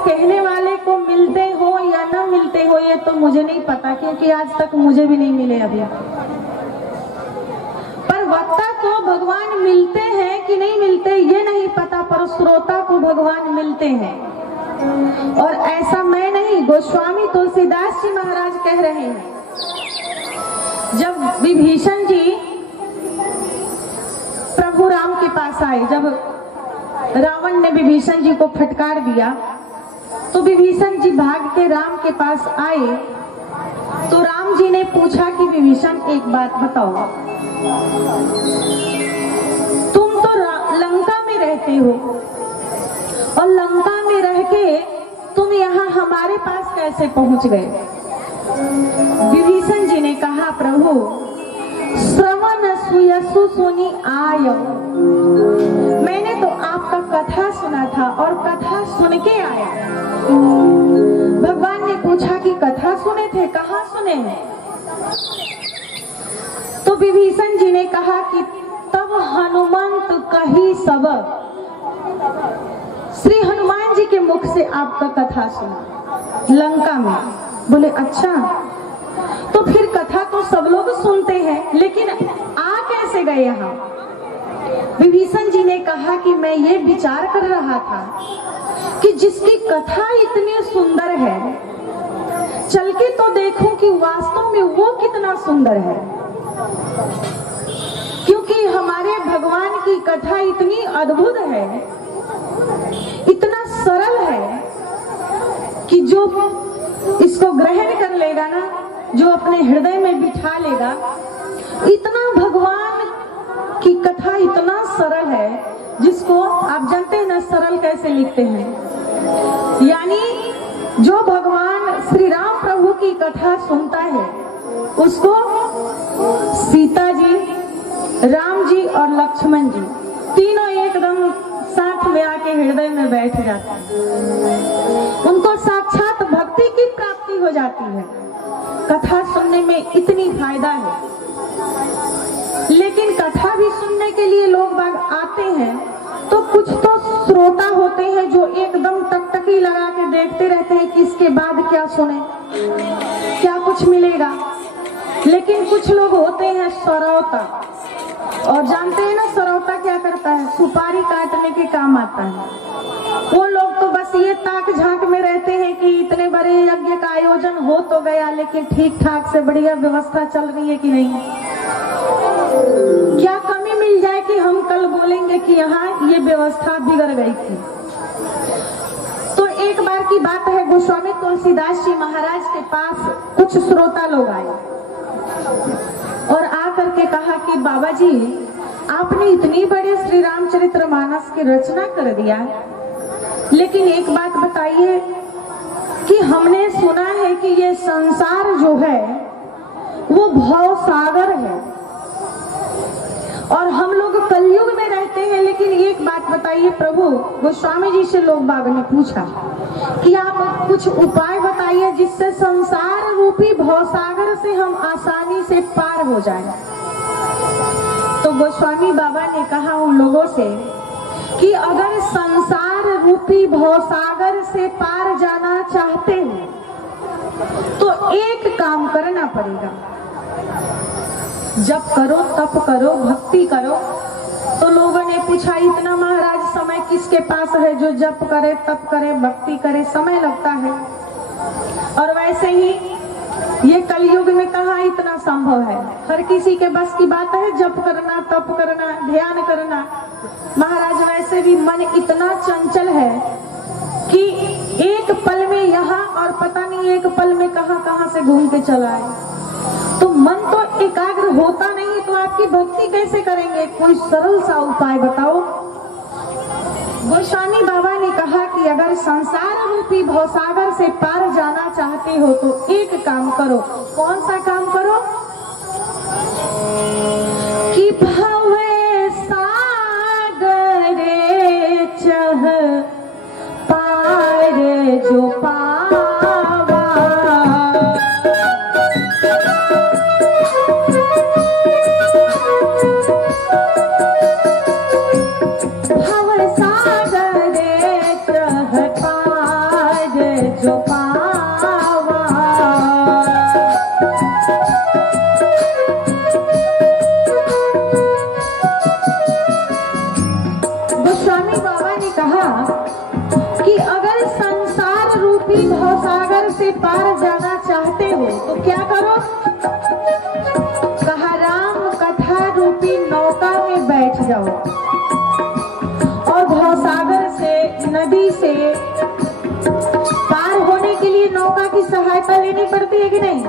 कहने वाले को मिलते हो या न मिलते हो ये तो मुझे नहीं पता, क्योंकि आज तक मुझे भी नहीं मिले अभी। पर वक्ता को भगवान मिलते हैं कि नहीं मिलते ये नहीं पता, पर श्रोता को भगवान मिलते हैं। और ऐसा मैं नहीं, गोस्वामी तुलसीदास जी महाराज कह रहे हैं। जब विभीषण जी प्रभु राम के पास आए, जब रावण ने विभीषण जी को फटकार दिया, तो विभीषण जी भाग के राम के पास आए। तो राम जी ने पूछा कि विभीषण एक बात बताओ, तुम तो लंका में रहते हो और लंका में रह के तुम यहाँ हमारे पास कैसे पहुंच गए? विभीषण जी ने कहा, प्रभु श्रवण सुयसु सुनी आयो, मैंने तो आपका कथा सुना था और कथा सुन के आया। भगवान ने पूछा कि कथा सुने थे, कहाँ सुने हैं? तो विभीषण जी ने कहा कि तब हनुमंत कही सब, श्री हनुमान जी के मुख से आपका कथा सुना लंका में। बोले अच्छा, तो फिर कथा तो सब लोग सुनते हैं, लेकिन आ कैसे गए यहाँ? विभीषण जी ने कहा कि मैं ये विचार कर रहा था कि जिसकी कथा इतनी सुंदर है, चल के तो देखूं कि वास्तव में वो कितना सुंदर है। क्योंकि हमारे भगवान की कथा इतनी अद्भुत है, इतना सरल है कि जो इसको ग्रहण कर लेगा ना, जो अपने हृदय में बिठा लेगा, इतना भगवान की कथा इतना सरल है, जिसको आप जानते हैं ना सरल कैसे लिखते हैं। यानी जो भगवान श्री राम प्रभु की कथा सुनता है, उसको सीता जी, राम जी और लक्ष्मण जी तीनों एकदम साथ में आके हृदय में बैठ जाते हैं। उनको साक्षात भक्ति की प्राप्ति हो जाती है। कथा सुनने में इतनी फायदा है, लेकिन कथा भी सुनने के लिए लोग बाग आते हैं, तो कुछ तो श्रोता होते हैं जो एकदम टकटकी लगा के देखते रहते हैं कि इसके बाद क्या सुने, क्या कुछ मिलेगा। लेकिन कुछ लोग होते हैं सरौता, और जानते हैं ना सरौता क्या करता है? सुपारी काटने के काम आता है। वो लोग तो बस ये ताक झांक में रहते हैं कि इतने बड़े यज्ञ का आयोजन हो तो गया, लेकिन ठीक ठाक से बढ़िया व्यवस्था चल रही है कि नहीं, क्या कमी मिल जाए कि हम कल बोलेंगे कि यहाँ ये व्यवस्था बिगड़ गई थी। तो एक बार की बात है, गोस्वामी तुलसीदास जी महाराज के पास कुछ श्रोता लोग आए और आकर के कहा कि बाबा जी, आपने इतनी बड़े श्री रामचरितमानस की रचना कर दिया, लेकिन एक बात बताइए कि हमने सुना है कि ये संसार जो है वो भव सागर है और हम लोग कलयुग में रहते हैं। लेकिन एक बात बताइए प्रभु, गोस्वामी जी से लोग बाग ने पूछा कि आप कुछ उपाय बताइए जिससे संसार रूपी भवसागर से हम आसानी से पार हो जाएं। तो गोस्वामी बाबा ने कहा उन लोगों से कि अगर संसार रूपी भवसागर से पार जाना चाहते हो तो एक काम करना पड़ेगा, जप करो, तप करो, भक्ति करो। तो लोगों ने पूछा इतना महाराज समय किसके पास है जो जप करे, तप करे, भक्ति करे, समय लगता है। और वैसे ही ये कलयुग में कहाँ इतना संभव है, हर किसी के बस की बात है जप करना, तप करना, ध्यान करना। महाराज वैसे भी मन इतना चंचल है कि एक पल में यहाँ और पता नहीं एक पल में कहाँ से घूम के चला है। तो मन तो एकाग्र होता नहीं, तो आपकी भक्ति कैसे करेंगे? कोई सरल सा उपाय बताओ। गोस्वामी बाबा ने कहा कि अगर संसार रूपी भवसागर से पार जाना चाहते हो तो एक काम करो। कौन सा काम करो? कि भवे सागरे चह पार जो पावा, भव सागरे चह पार जो पावा। गोस्वामी बाबा ने कहा कि अगर संसार रूपी भवसागर से पार जाना चाहते हो तो क्या करो? कहा राम कथा रूपी नौका में बैठ जाओ और भवसागर से, नदी से पार होने के लिए नौका की सहायता लेनी पड़ती है कि नहीं?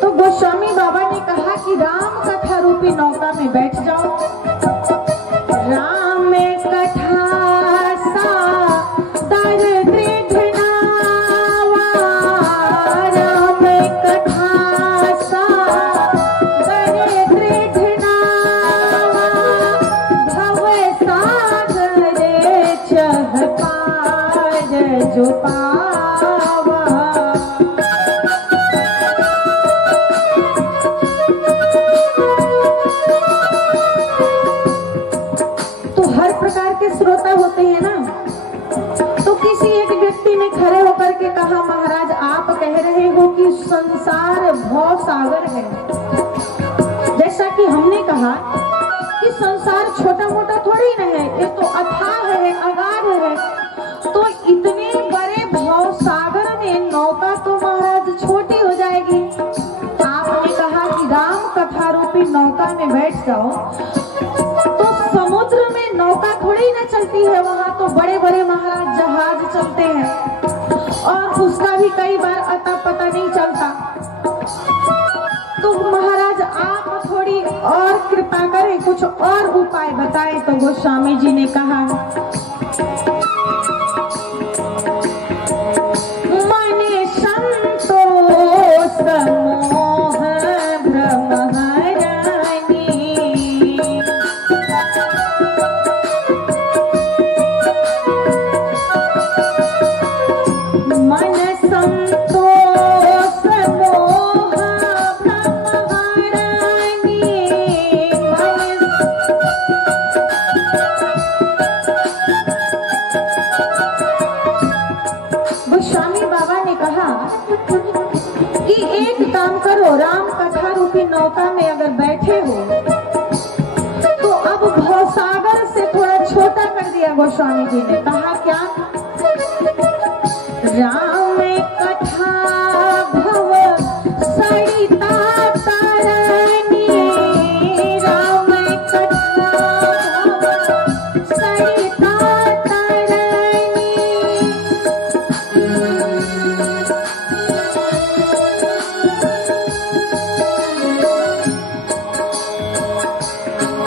तो गोस्वामी बाबा ने कहा कि राम कथा रूपी नौका में बैठ जाओ। राम कथा सा दर दृढ़ नावा, राम कथा सा दर दृढ़ नावा, भव सागर चह पार जो पावा। तो हर प्रकार के श्रोता होते हैं ना, तो किसी एक व्यक्ति ने खड़े होकर के कहा, महाराज आप कह रहे हो कि संसार भव सागर है। जैसा कि हमने कहा कि संसार छोटा मोटा थोड़ी न है, ये तो अथाह है, अगाध है। तो इतने बड़े भव सागर में नौका तो महाराज छोटी हो जाएगी। आपने कहा कि राम कथा रूपी नौका में बैठ जाओ, तो समुद्र में नौका थोड़ी न चलती है, वहां तो बड़े बड़े महाराज जहाज चलते हैं और उसका भी कई बार अता पता नहीं चलता। तो महाराज आप थोड़ी और कृपा करें, कुछ और उपाय बताएं। तो गोस्वामी जी ने कहा, मन संतोष मोह भ्रम हरानी, मन संतोष मोह भ्रम हरानी, गोस्वामी बाबा ने कहा कि एक काम करो, राम कथा रूपी नौका में अगर बैठे हो तो अब भवसागर से थोड़ा छोटा कर दिया। गोस्वामी जी ने कहा क्या? राम कथा भव सरिता तारणी, राम कथा भव सरिता तारणी।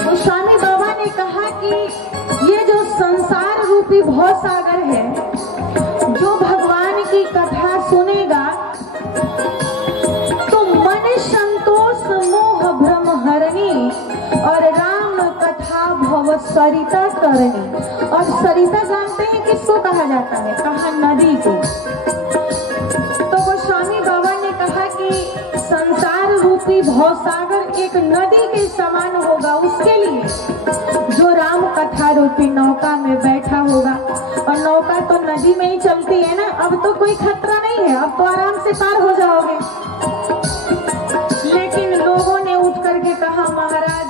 गोस्वामी बाबा ने कहा कि ये जो संसार रूपी भवसागर है, जो भगवान की कथा सुनेगा तो मन संतोष मोह भ्रम हरणी, और राम कथा भव सरिता तरणी। और सरिता जानते हैं किसको कहा जाता है? कहा नदी को। तो गोस्वामी बाबा ने कहा कि संसार रूपी भवसागर एक नदी के समान होगा उसके लिए जो राम कथा रूपी नौका में बैठा होगा। और नौका तो नदी में ही चलती है ना, अब तो कोई खतरा नहीं है, अब तो आराम से पार हो जाओगे। लेकिन लोगों ने उठ करके कहा, महाराज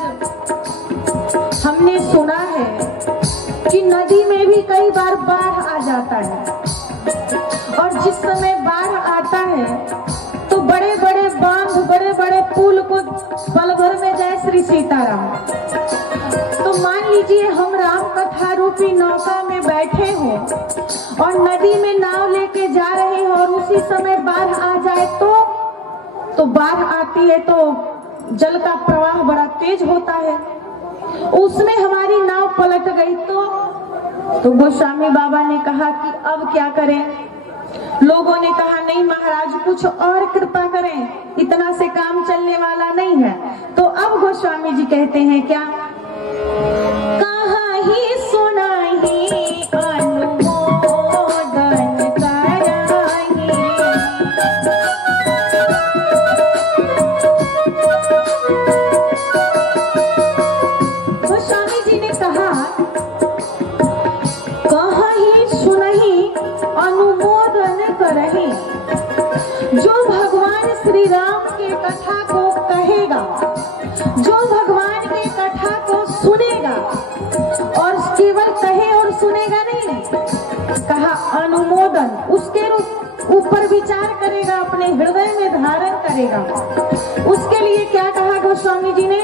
हमने सुना है कि नदी में भी कई बार बाढ़ आ जाता है, और जिस समय बाढ़ आता है तो बड़े बड़े बांध, बड़े बड़े पुल को पल भर में जाए श्री सीताराम। तो मान लीजिए हम राम कथा रूपी नौका में बैठे हो और नदी में नाव लेके जा रहे हो और उसी समय बाढ़ आ जाए तो बाढ़ आती है तो जल का प्रवाह बड़ा तेज होता है, उसमें हमारी नाव पलट गई तो गोस्वामी बाबा ने कहा कि अब क्या करें? लोगों ने कहा नहीं महाराज कुछ और कृपा करें, इतना से काम चलने वाला नहीं है। तो अब गोस्वामी जी कहते हैं क्या? कहाँ ही सुनाही अनुमोदन कराही, गोस्वामी जी ने कहा कहाँ ही सुनही अनुमोदन, उसके ऊपर विचार करेगा, अपने हृदय में धारण करेगा। उसके लिए क्या कहा गोस्वामी जी ने,